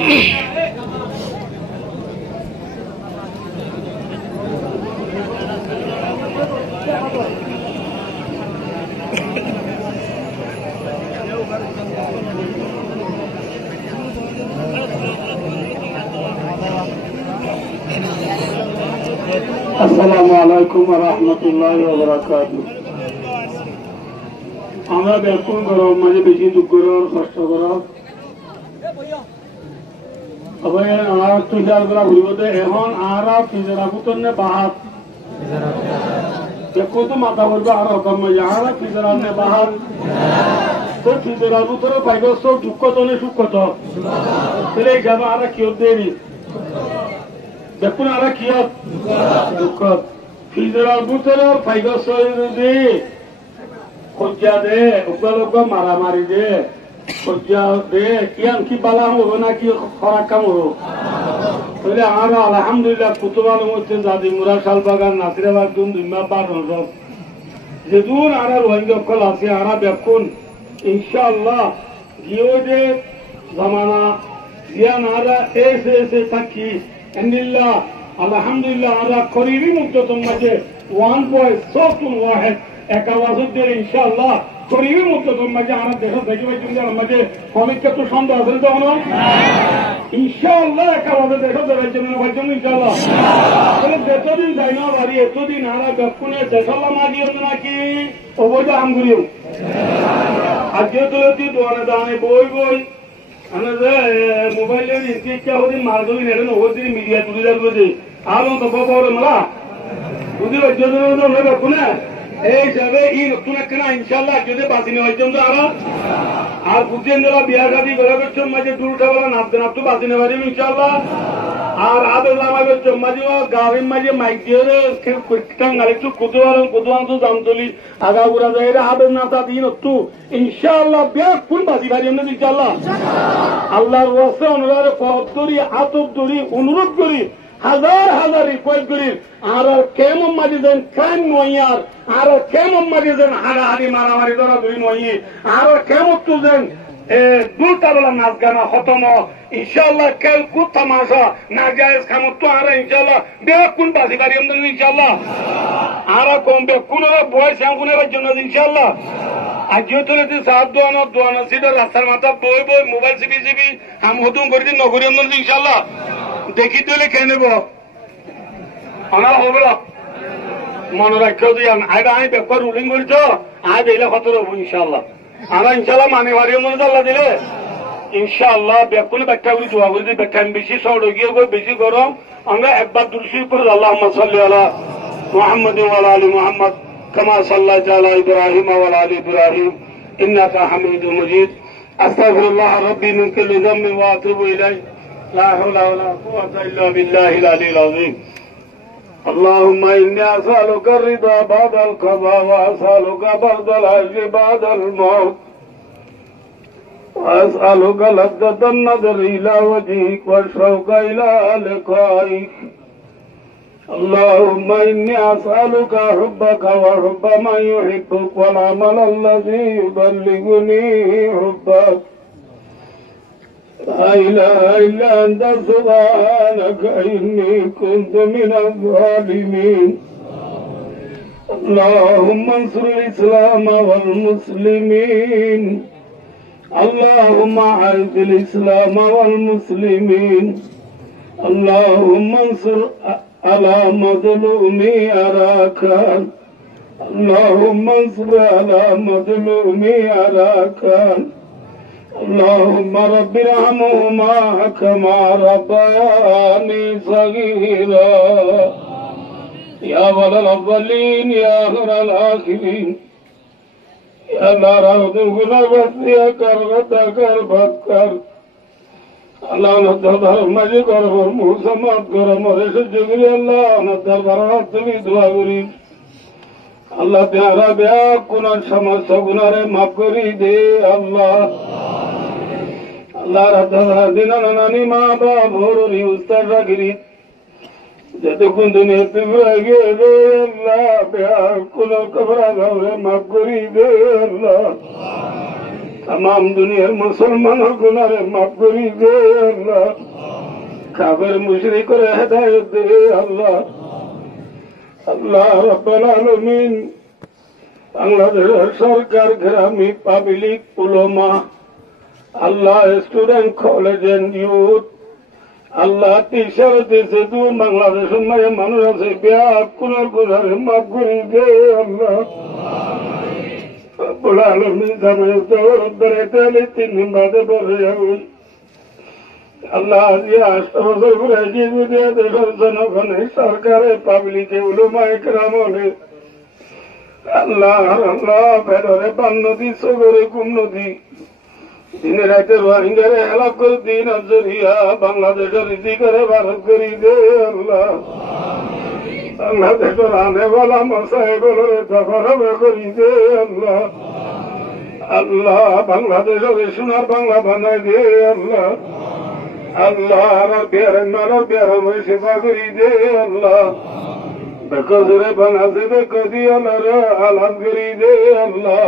আসসালামু আলাইকুম ওয়া রাহমাতুল্লাহি ওয়া বারাকাতুহু। আমরা ব্যাকুল গরম মানে বেশি দুঃখ করার কষ্ট করার তবে আমার তুষার করা ঘুরিবতে এখন আর ফিজরা পুতনে বাহাত দেখো তো মাথা বলবে আর হতাম মাঝে আর ফিজরা নে বাহাত তো ফিজরা পুতরে পাইব সব দুঃখ তো নে সুখ তো তাহলে এই যাবে আর কি দেরি দেখুন আর কি দুঃখ ফিজরা পুতরে পাইব সে খোঁজা দে উগ্র মারামারি দে খোঁজা দে কি আনকি বালা হবো না কি খরা কাম হবো তাহলে আমার আলহামদুলিল্লাহ কুতুবার মধ্যে জাদি মুরা শালবাগান নাসিরাবাদ দুমা বার যেদুন আর রোহিঙ্গা কল আছে আর দেখুন ইনশাআল্লাহ জিও যে জামানা জিয়ান আর এসে থাকি আলহামদুলিল্লাহ আলহামদুলিল্লাহ আর করিবি মুক্ততম মাঝে 1.1 এক আওয়াজের ইনশাআল্লাহ করিবি মুক্ততম মাঝে আর দেশ দেখিবে জুমজার মাঝে সমীক্ষা তো সন্দেহ আছে তখন ইনশাআল্লাহ এক আওয়াজে দেশ দেওয়ার জন্য ইনশাআল্লাহ যতদিন যাই না বাড়ি এতদিন আর বেকুনে দেশাল্লাহ মাঝিয়ে নাকি অবৈধ আম করিও আজকে তুলে দোয়ানে দানে বই বই আমি যে মোবাইলের ইচ্ছা হদিন মার্গদিন এটা ওদিন মিডিয়া তুলে যাবে আর তো খবর মেলা বুঝি আমরা বেকুনে এই হিসাবে ই নতুন একটা ইনশাল্লাহ যদি বাঁচি নেওয়ার জন্য আর বুঝছেন যারা বিয়া শাদী গরবের মাঝে দুটা বেলা নাচতে নাচতে বাঁচি নেওয়া যাবে ইনশাল্লাহ আর আবেদ আমাদের মাঝে গাড়ির মাঝে মাইক দিয়ে টাঙ্গাল একটু কুতুয়ান তো দাম চলি আগা ঘুরা যায় এটা আবেদ নাচা দিন একটু ইনশাল্লাহ বিয়া কোন বাঁচি ভাই এমনি ইনশাল্লাহ আল্লাহর ওয়াসে অনুরাধ পথ ধরি আতব ধরি অনুরোধ করি হাজার হাজার রিকোয়েস্ট করি আর কেমন মাঝে যেন ক্রাইম নয় আর কেমন মাঝে যেন হাড়াহাড়ি মারামারি ধরা ধরি নয় আর কেমন তো যেন দুটা বেলা নাচ গানা খতম ইনশাল্লাহ কেল কুত তামাশা না যায় খামত তো আর ইনশাল্লাহ বেকুন বাসি বাড়ি আমদানি ইনশাল্লাহ আর কম বেকুন বয়স এমকুনের জন্য ইনশাল্লাহ আজও তো সাত দোয়ানো সিটা রাস্তার মাথা বই বই মোবাইল চিপি আম হতুম করে দিন নগরী আমদানি ইনশাল্লাহ দেখি তুলে খেয়ে নেব আমার হবে মনে রাখেও যে আমি ব্যাপার রুলিং করি তো আজ দিলে কত রবো ইনশাল্লাহ আমরা ইনশাল্লাহ মানে বাড়ি মনে আল্লাহ দিলে ইনশাআল্লাহ ব্যাকুল ব্যাখ্যা করি দোয়া করি ব্যাখ্যা বেশি শর্ট গিয়ে বেশি গরম আমরা একবার দুরুশরীফ পড়ি আল্লাহুম্মা সাল্লি আলা মুহাম্মাদ ওয়া আলা আলি মুহাম্মাদ কামা সাল্লাইতা আলা ইব্রাহিম ওয়া আলা আলি ইব্রাহিম ইন্নাকা হামিদুম মাজিদ আস্তাগফিরুল্লাহ রাব্বি মিন কুল্লি যামবিন ওয়া আতুবু ইলাইহি লা হাওলা ওয়া লা কুওয়াতা ইল্লা বিল্লাহিল আলিয়্যিল আযীম اللهم إني أسألك الرضا بعد القضاء وأسألك برد العيش بعد الموت وأسألك لذة النظر إلى وجهك والشوق إلى لقائك اللهم إني أسألك حبك وحب من يحبك والعمل الذي يبلغني حبك لا إله إلا أنت سبحانك إني كنت من الظالمين اللهم انصر الإسلام والمسلمين اللهم أعز الإسلام والمسلمين اللهم انصر على مظلومي أراكان اللهم انصر على مظلومي أراكان اللهم رب ارحمهما كما ربياني صغيرا يا أول الأولين يا آخر الآخرين يا الله رحمة الغربت يا كربت كربت الله ندر مجد كرب موسمات كرم ورش جگری الله ندر برات تمی دعا کری الله پیارا بیا کنا سمجھ گناہ معاف کری دے اللہ اللہ رضا دینا نانی ماں باپ ہوری استاد راگری যতক্ষণ দুনিয়াতে রয়ে রে আল্লাহ কোন কবরা গাওরে মাফ করি দে আল্লাহ तमाम दुनियार मुसलमानों गुनाहे माफ करी दे अल्लाह काफिर मुशरिकर हिदायत दे अल्लाह अल्लाह रब्बुल आलमीन বাংলাদেশের সরকার গ্রামী পাবলিক উলামা আল্লাহ স্টুডেন্ট কলেজ এন্ড ইউথ আল্লাহ টিচার দেশে দু বাংলাদেশের মায়ের মানুষ আছে ব্যাপ কোনার গুনাহে মাফ করি দে আল্লাহ রব্বুল আলামিন জামায়াত দরবারে তালে তিন বাদে বলে যাবে আল্লাহ আজ 8 বছর ধরে জীবন দিয়ে দেশের জনগণের সরকারে পাবলিকে উলামায়ে কেরাম হলে আল্লাহ আল্লাহ বেড়ে পান নদী সগরে কুম নদী দিনে রাতে রোহিঙ্গারে হেলাপ করে দিন জরিয়া বাংলাদেশের রিজিকেরে ভারত করি দে আল্লাহ বাংলাদেশের আনেওয়ালা মশাইগুলোরে দফারবে করি দে আল্লাহ আল্লাহ বাংলাদেশের সোনার বাংলা বানাই দে আল্লাহ আল্লাহ আর বেড়ে মারার বেড়ে সেবা করি দে আল্লাহ বেকজরে বানাতে বেকদি আল্লাহ আলাম করি দে আল্লাহ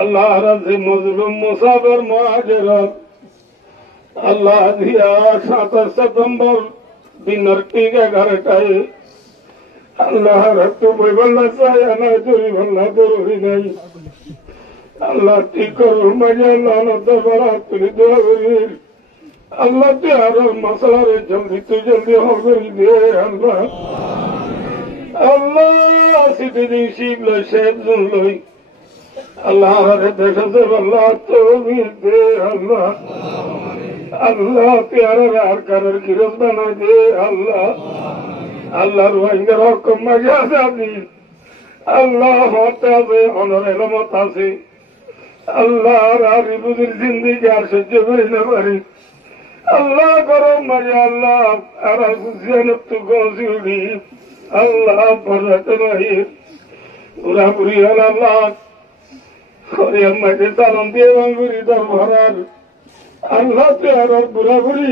আল্লাহ রাজি মজলুম মুসাফির মুহাজিরাত আল্লাহ দিয়া 27 সেপ্টেম্বর দিনের ঠিক 11টায় আল্লাহ রক্তু বইবল্লা চায় না জুরি বল্লা জরুরি নাই আল্লাহ ঠিক করুন মাঝে আল্লাহ দরবারে তুলি দোয়া করি আল্লাহ তেয়ার মশলারে জলদি তো জলদি হরি দে আল্লাহ আল্লাহ সিদ্ধি শিবল শেখ লই আল্লাহ রে দেশে আল্লাহ তৌফিক দে আল্লাহ আল্লাহ প্যারা আর করার কিরস বানা দে আল্লাহ আল্লাহ রোহিঙ্গার হুকুম মাঝে দি আল্লাহ হতে আছে অনরের মত আছে আল্লাহ আর বুঝির জিন্দিগি আর সহ্য করি না পারি আল্লাহ গরম মাঝে আল্লাহ আর জিয়ানত গজিউড়ি আল্লাহ পড়াতে নাই পুরাপুরি আল্লাহ হরিয়ার মাঝে চালন দিয়ে বাঙ্গুরি দরবারার আল্লাহ তেয়ার পুরাপুরি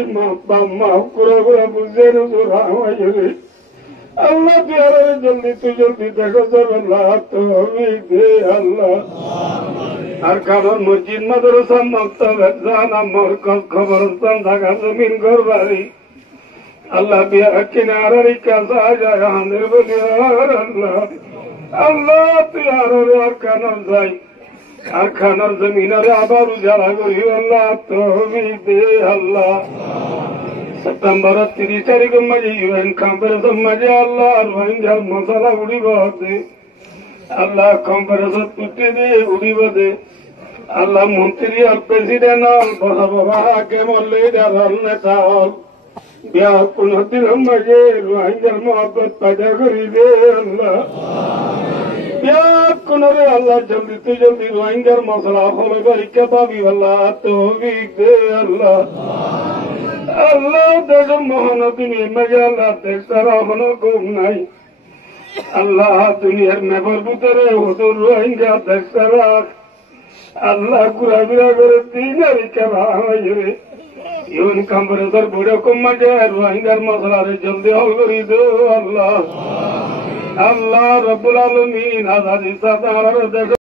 মাফ করে পুরা বুঝে রে আল্লাহ তেয়ার জলদি তুই জলদি দেখো আল্লাহ তৌফিক দে আল্লাহ আর কারণ মসজিদ মাদ্রাসা মক্তব জান আমার খবরস্থান ঢাকা জমিন ঘর বাড়ি আল্লাহ বিয়া কিনারার কাছে যায় হানের বলি আল্লাহ আল্লাহ তেয়ার আর কানর যাই আর খানার জমিনারে আবার উজালা করি আল্লাহ তৌফিক দে আল্লাহ সেপ্টেম্বর 30 তারিখ মাঝে ইউএন কনফারেন্স মাঝে আল্লাহ রোহিঙ্গার মশলা উড়িব দে আল্লাহ কনফারেন্স তুটে দে উড়িব দে আল্লাহ মন্ত্রী আর প্রেসিডেন্ট বড় বাবা কেমন লিডার হল নেতা হল বিয়া কোনো দিন মাঝে রোহিঙ্গার মহব্বত পয়দা করি দে আল্লাহ কোনরে আল্লাহ জলদি তুই জলদি রোহিঙ্গার মশলা হলে পরীক্ষা পাবি আল্লাহ তৌফিক দে আল্লাহ আল্লাহ দেশ মহানদী মেঘে আল্লাহ দেশ তারা হলো কম নাই আল্লাহ দুনিয়ার মেঘর ভিতরে হুজুর রোহিঙ্গা দেশ তারা আল্লাহ ঘুরাফিরা করে দিন আর কেনা রে ইউন কম্পারেসর বুড়ো কম মাঝে রোহিঙ্গার মশলারে জলদি হল করি দো আল্লাহ আল্লাহ রব্বুল আলামিন আজাদি সাদার দেশ